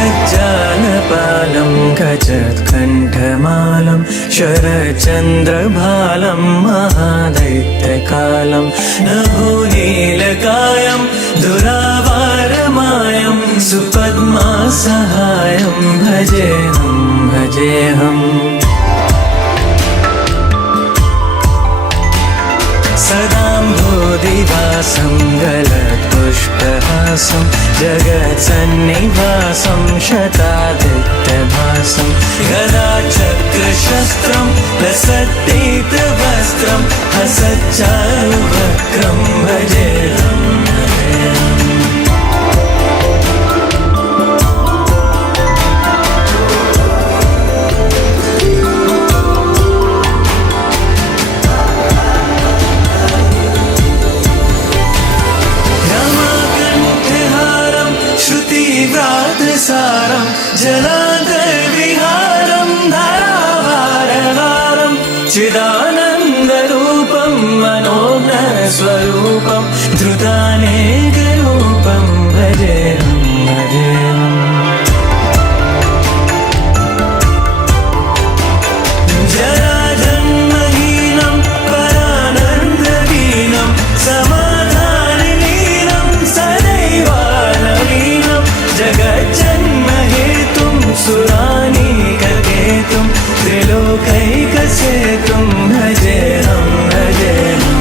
जगज्जालपालं गजत्कण्ठमालं शरचन्द्रभालं महादैत्यकालं नभोनीलकायं दुरावारमायं सुपद्मासहायं भजेऽहं भजेऽहम्। सदाम्भोधिवासं गलत्पुष्पहासं जगत्सन्निवासं शतादित्यभासं गदाचक्रशस्त्रं लसत्तीर्थवस्त्रं हसच्चारुवक्त्रं भजेऽहं भजेऽहम्। श्रुतिव्रातसारं जलान्तर्विहारं धारावारहारं चिदानन्दरूपं मनोज्ञस्वरूपं धृतानेकरूपं भजेऽहं भजेऽहम्। जराजन्महीनं परानन्दहीनं समाधानलीनं सदैवानवीनं जगज्जन्महेतुं सुरानीककेतुं त्रिलोकैकसेतुं भजेऽहं भजेऽहम्।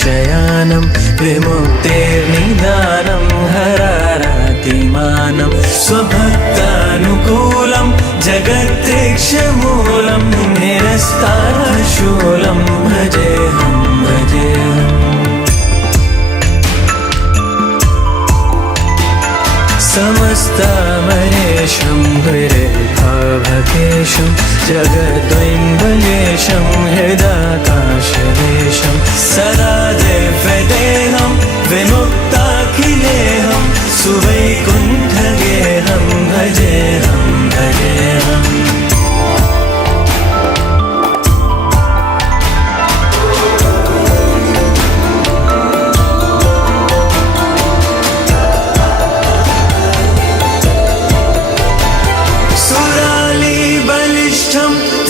शयानं विमुक्तेर्निदानं हरारातिमानं स्वभक्तानुकूलं जगत्तीक्षमूलं निरस्तारशूलं भजेऽहं भजेऽहम्। समस्तामरेशं विरेभाभकेशं जगद्वैम्बलेशं हृदाकाशदेशं सदा दिव्यदेहं विमुक्ताखिलेहं सुवैकुण्ठगेहं भजेऽहं भजेऽहम्।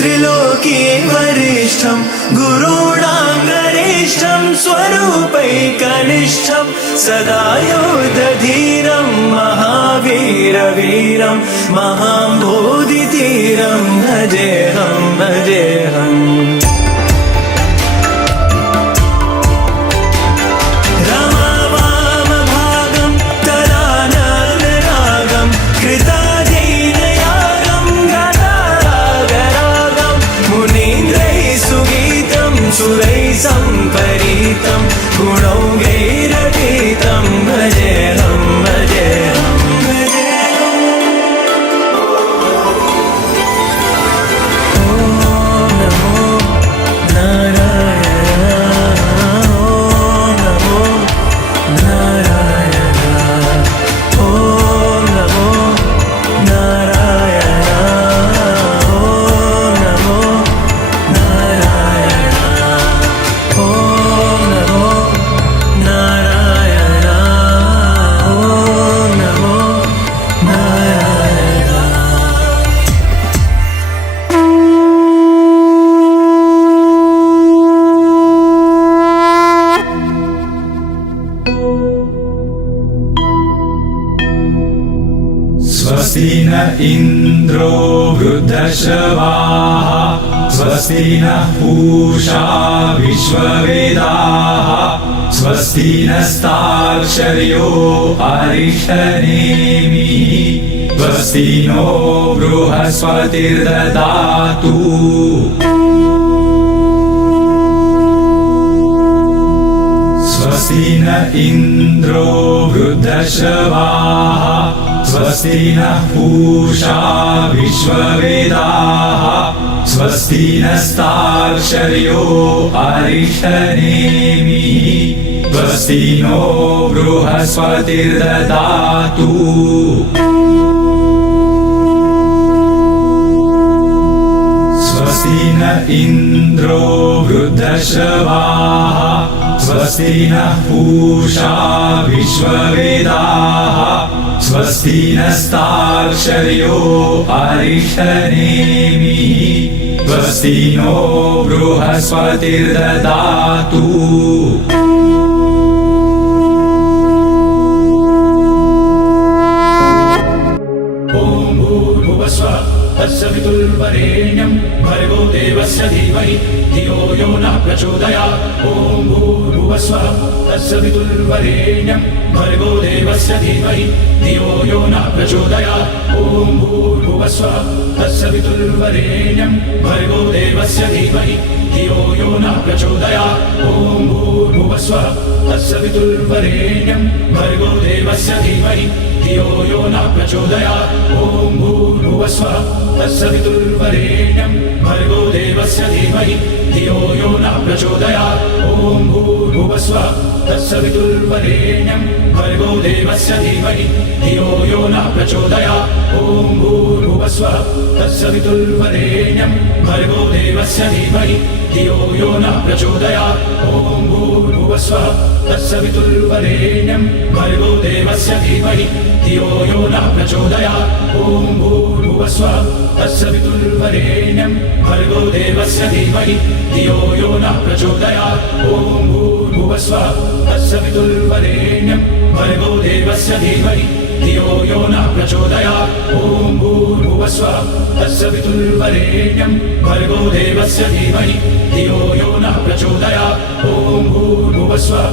त्रिलोकीवरिष्ठं गुरूणां गरिष्ठं स्वरूपैकनिष्ठं सदा योधधीरं महावीरवीरं महाम्बोधितीरं भजेऽहं भजेऽहम्। रमावामभागं तदानन्दरागं कृताधीनयागं गतारागरागं मुनीन्द्रैः सुगीतं सुरैः सम्परीतं गुणौघैरतीतं भजेऽहं भजेऽहं भजेऽहम्। ॐ नमो नारायणाय ॐ नमो नारायणाय ॐ नमो नारायणाय ॐ नमो नारायणाय ॐ नमो नारायणाय ॐ नमो नारायणाय। स्वस्ति न इन्द्रो वृद्धश्रवाः स्वस्ति नः पूषा विश्ववेदाः स्वस्ति नस्ताक्षर्यो अरिष्टनेमिः स्वस्ति नो बृहस्पतिर्ददातु। इन्द्रो वृद्धश्रवाः स्वस्ति नः पूषा विश्ववेदाः स्वस्ति नस्तार्क्ष्यो अरिष्टनेमिः स्वस्ति नो बृहस्पतिर्ददातु स्वस्ति न इन्द्रो वृद्धश्रवाः स्वस्ति नः पूषा विश्ववेदाः स्वस्ति नस्तार्क्ष्यो अरिष्टनेमिः स्वस्ति नो बृहस्पतिर्ददातु तत्सवितुर्वरेण्यं भर्गो देवस्य धीमहि धियो यो नः प्रचोदयात् ॐ भूर्भुवस्वः तत्सवितुर्वरेण्यं भर्गो देवस्य धीमहि धियो यो नः प्रचोदयात् ॐ भूर्भुवस्वः तत्सवितुर्वरेण्यं भर्गो देवस्य धीमहि धियो यो नः प्रचोदयात् ॐ भूर्भुवस्वः तत्सवितुर्वरेण्यं भर्गो देवस्य धीमहि धियो यो नः प्रचोदयात् ॐ भूर्भुवस्वः तत्सवितुर्वरेण्यं भर्गो देवस्य धीमहि धियो यो नः प्रचोदयात् ॐ भूर्भुवस्वः तत्सवितुर्वरेण्यं भर्गो देवस्य धीमहि धियो यो नः प्रचोदयात् ॐ भूर्भुवस्वः तत्सवितुर्वरेण्यं भर्गो देवस्य धीमहि धियो यो नः प्रचोदयात् ॐ भूर्भुवस्वः तत्सवितुर्वरेण्यं भर्गो देवस्य धीमहि धियो यो नः प्रचोदयात् ॐ भूर्भुवस्वः तत्सवितुर्वरेण्यं भर्गो देवस्य धीमहि धियो यो नः प्रचोदयात् ॐ भूर्भुवस्वः तत्सवितुर्वरेण्यं भर्गो देवस्य धीमहि धियो यो नः प्रचोदयात् ॐ भूर्भुवस्वः तत्सवितुर्वरेण्यं भर्गो देवस्य धीमहि धियो यो नः प्रचोदयात् ॐ भूर्भुवस्वः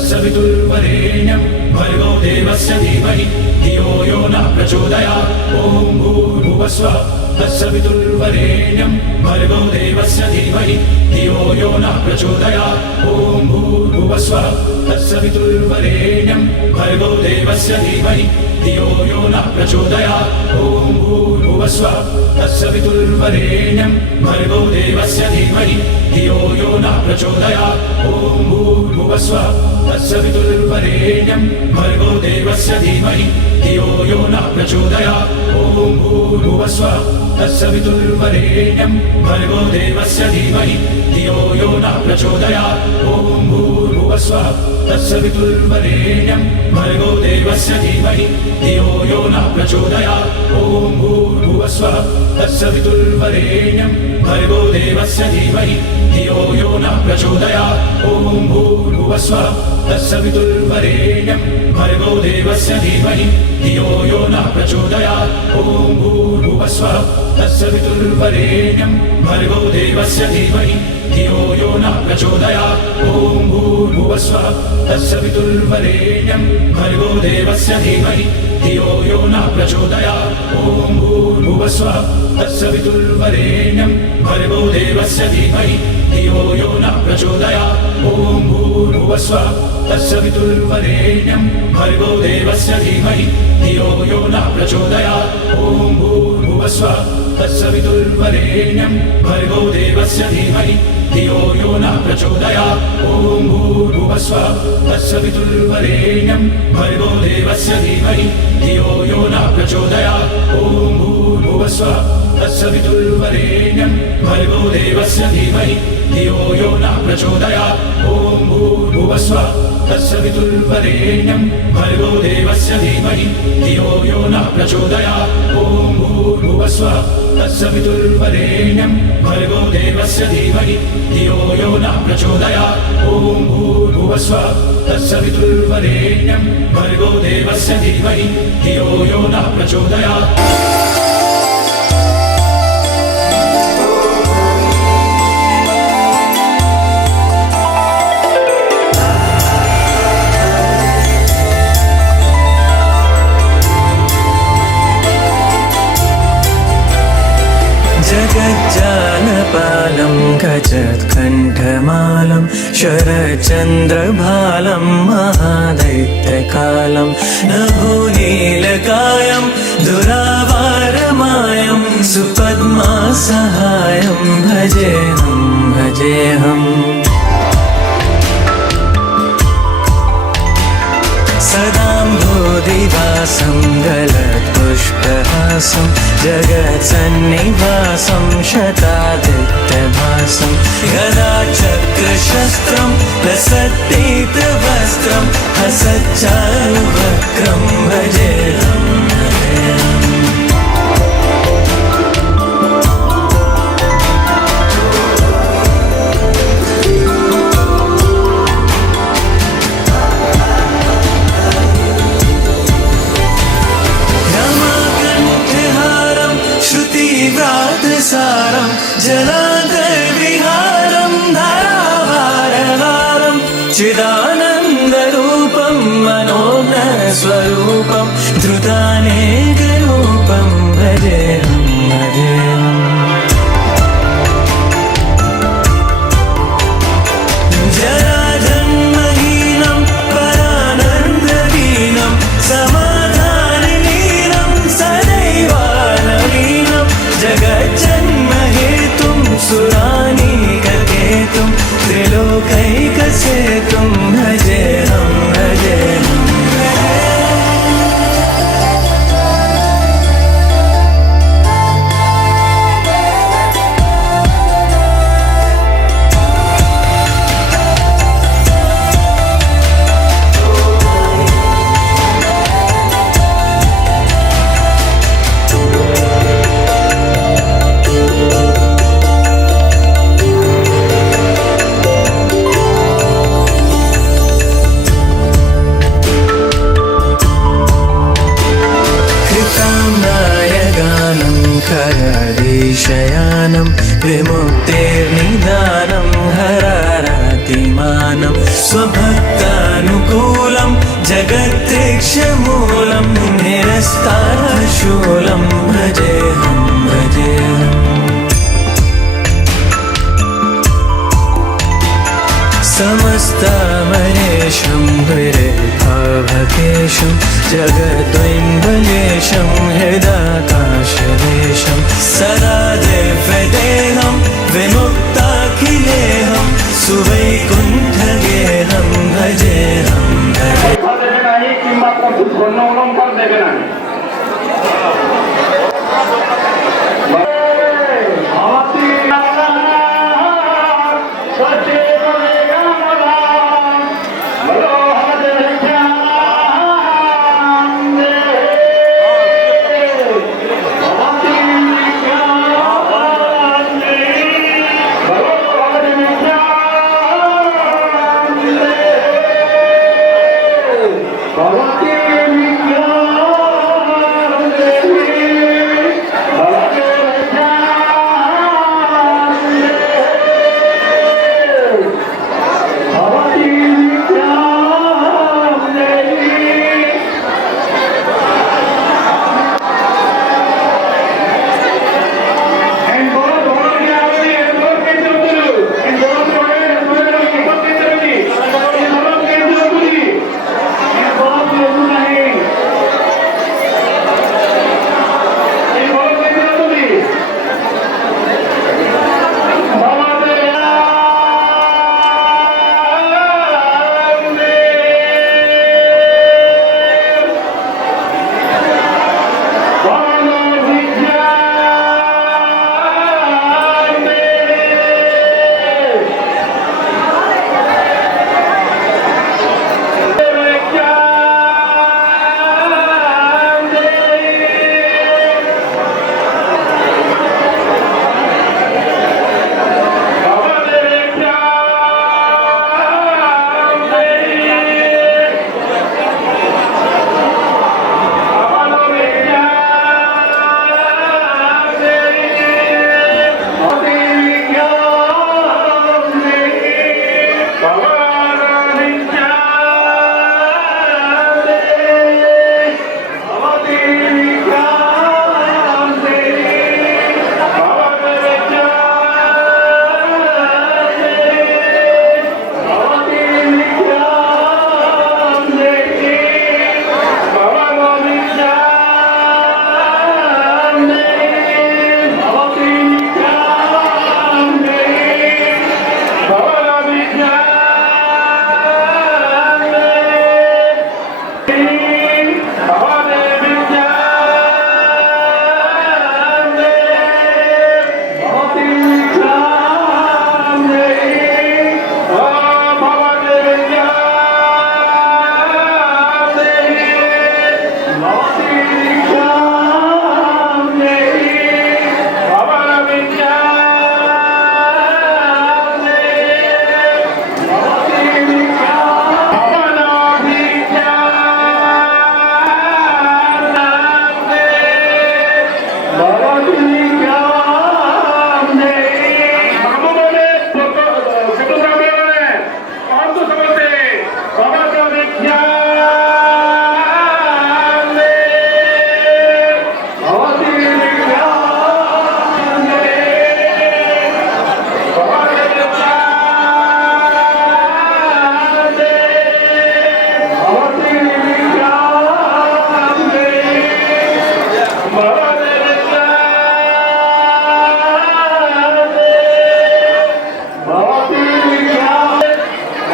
तत्सवितुर्वरेण्यं भर्गो देवस्य धीमहि धियो यो नः प्रचोदयात् ॐ भूर्भुवस्वः तत्सवितुर्वरेण्यं भर्गो देवस्य धीमहि धियो यो नः प्रचोदयात् ॐ भूर्भुवस्वः तत्सवितुर्वरेण्यं भर्गो देवस्य धीमहि धियो यो नः प्रचोदयात् ॐ भूर्भुवस्वः तत्सवितुर्वरेण्यं भर्गो देवस्य धीमहि धियो यो नः प्रचोदयात् ॐ भूर्भुवस्वः तत्सवितुर्वरेण्यं भर्गो देवस्य धीमहि धियो यो नः प्रचोदयात् ॐ भूर्भुवस्वः तत्सवितुर्वरेण्यं भर्गो देवस्य धीमहि धियो यो नः प्रचोदयात् ॐ भूर्भुवस्वः तत्सवितुर्वरेण्यं भर्गो देवस्य धीमहि धियो यो नः प्रचोदयात् ॐ भूर्भुवस्वः तत्सवितुर्वरेण्यं भर्गो देवस्य धीमहि धियो यो नः प्रचोदयात् ॐ भूर्भुवस्वः तत्सवितुर्वरेण्यं भर्गो देवस्य धीमहि धियो यो नः प्रचोदयात् ॐ भूर्भुवस्वः तत्सवितुर्वरेण्यं भर्गो देवस्य धीमहि धियो यो नः प्रचोदयात् ॐ भूर्भुवस्वः तत्सवितुर्वरेण्यं भर्गो देवस्य धीमहि धियो यो नः प्रचोदयात् ॐ भूर्भुवस्वः तत्सवितुर्वरेण्यं भर्गो देवस्य धीमहि धियो यो नः प्रचोदयात् ॐ भूर्भुवस्वः तत्सवितुर्वरेण्यं भर्गो देवस्य धीमहि धियो यो नः प्रचोदयात् ॐ भूर्भुवस्वः तत्सवितुर्वरेण्यं भर्गो देवस्य धीमहि धियो यो नः प्रचोदयात् ॐ भूर्भुवस्वः तत्सवितुर्वरेण्यं भर्गो देवस्य धीमहि धियो यो नः प्रचोदयात् ॐ भूर्भुवस्वः तत्सवितुर्वरेण्यं भर्गो देवस्य धीमहि धियो यो नः प्रचोदयात् ॐ भूर्भुवस्वः तत्सवितुर्वरेण्यं भर्गो देवस्य धीमहि धियो यो नः प्रचोदयात् ॐ भूर्भुवस्वः तत्सवितुर्वरेण्यं भर्गो देवस्य धीमहि धियो यो नः प्रचोदयात् ॐ भूर्भुवस्वः तत्सवितुर्वरेण्यं भर्गो देवस्य धीमहि धियो यो नः प्रचोदयात् जगज्जालपालं गजद्वयं उत्कण्ठमालं शरचन्द्रभालं महादैत्यकालं नभोनीलकायं दुरावारमायं सुपद्मासहायं भजेऽहं भजेऽहम् सदाम्भोधिवासं गलत्पुष्पहासं जगत्सन्निवासं शतादित्यभासं गदाचक्रशस्त्रं लसत्पीतवस्त्रं हसच्चारुवक्त्रं भजेऽहं भजेऽहम् श्रुतिव्रातसारं जलान्तर्विहारं धारावारहारं चिदानन्दरूपं मनोज्ञस्वरूपं धृतानेकरूपं भजेऽहं भजेऽहम् जराजन्महीनं परानन्ददीनं समाधानलीनं सदैवानवीनं जगज्जन्महेतुं सुरानीककेतुं त्रिलोकैकसेतुं भजेऽहं भजेऽहम् खरदीशयानं विमुक्तेर्निदानं हरारातिमानं स्वभक्तानुकूलं जगत्तीक्षमूलं निरस्तारशूलं भजेऽहं भजेऽहम् समस्तामरेशं विरेभावकेशं जगद्वैम्बलेशं हृदाकाशदेशं सदा दिव्यदेहं विमुक्ताखिलेहं सुवैकुण्ठगेहं भजेऽहं भजे দেবে নাই কিংবা ধন্য অলঙ্কার দেবে না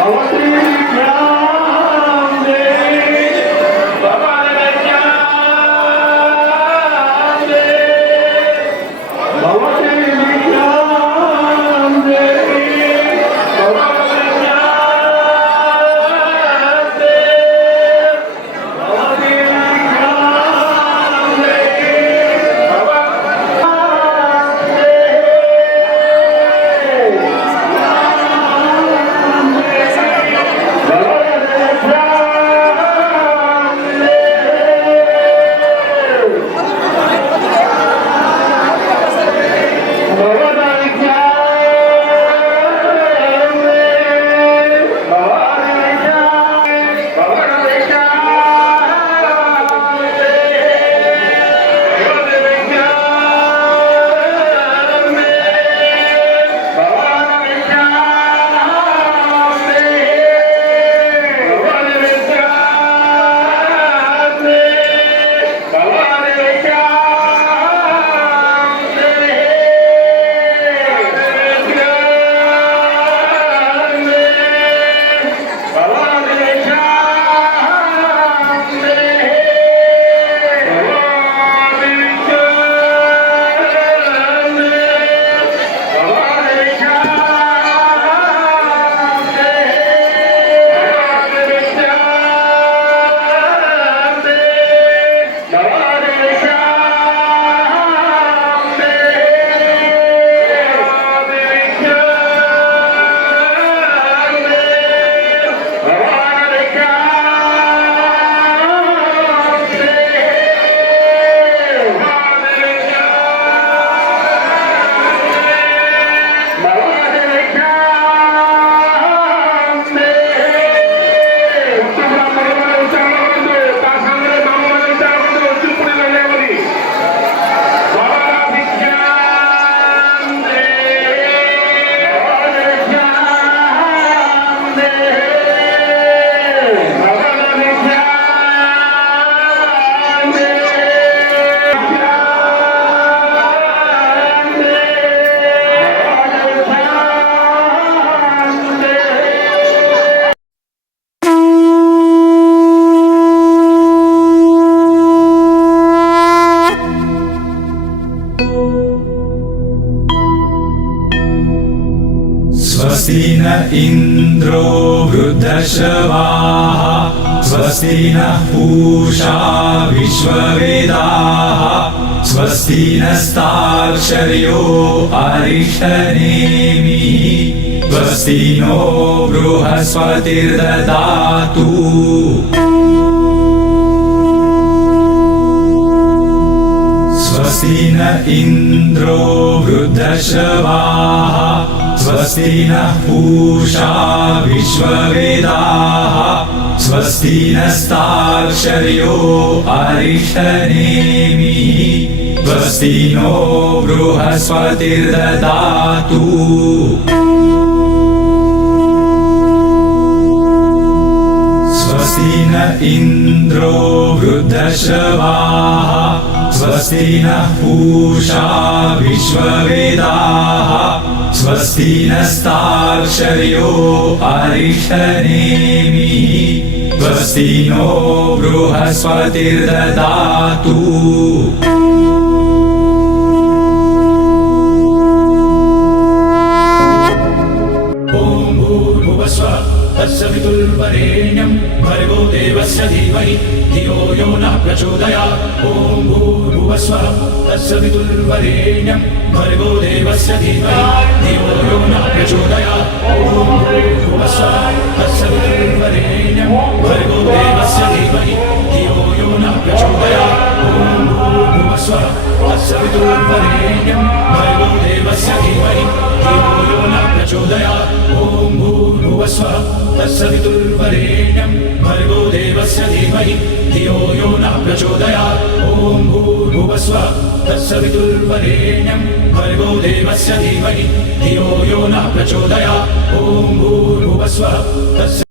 भवती ज्ञान दे भगवान ज्ञान दे भवती ज्ञान दे भगवान ज्ञान दे भवती ज्ञान दे स्वस्ति न इन्द्रो वृद्धश्रवाः स्वस्ति नः पूषा विश्ववेदाः स्वस्ति नस्तार्क्ष्यो अरिष्टनेमिः स्वस्ति नो बृहस्पतिर्ददातु स्वस्ति न इन्द्रो वृद्धश्रवाः स्वस्ति नः पूषा विश्ववेदाः स्वस्ति नस्तार्क्ष्यो अरिष्टनेमिः स्वस्ति नो बृहस्पतिर्ददातु स्वस्ति न इन्द्रो वृद्धश्रवाः स्वस्ति नः पूषा विश्ववेदाः स्वस्ति नस्तार्क्ष्यो अरिष्टनेमिः स्वस्ति नो बृहस्पतिर्ददातु तत्सवितुर्वरेण्यं भर्गो देवस्य धीमहि धियो यो नः प्रचोदयात् ॐ भूर्भुवस्वः तत्सवितुर्वरेण्यं भर्गो देवस्य धीमहि धियो यो नः प्रचोदयात् ॐ भूर्भुवस्वः तत्सवितुर्वरेण्यं भर्गो देवस्य धीमहि धियो यो नः प्रचोदयात् ॐ भूर्भुवस्वः तत्सवितुर्वरेण्यं भर्गो देवस्य धीमहि धियो यो नः प्रचोदयात् ॐ भूर्भुवस्वः तत्सवितुर्वरेण्यं भर्गो देवस्य धीमहि धियो यो नः प्रचोदयात् ॐ भूर्भुवस्वः तत्सवितुर्वरेण्यं भर्गो देवस्य धीमहि धियो यो नः प्रचोदयात् ॐ भूर्भुवस्वः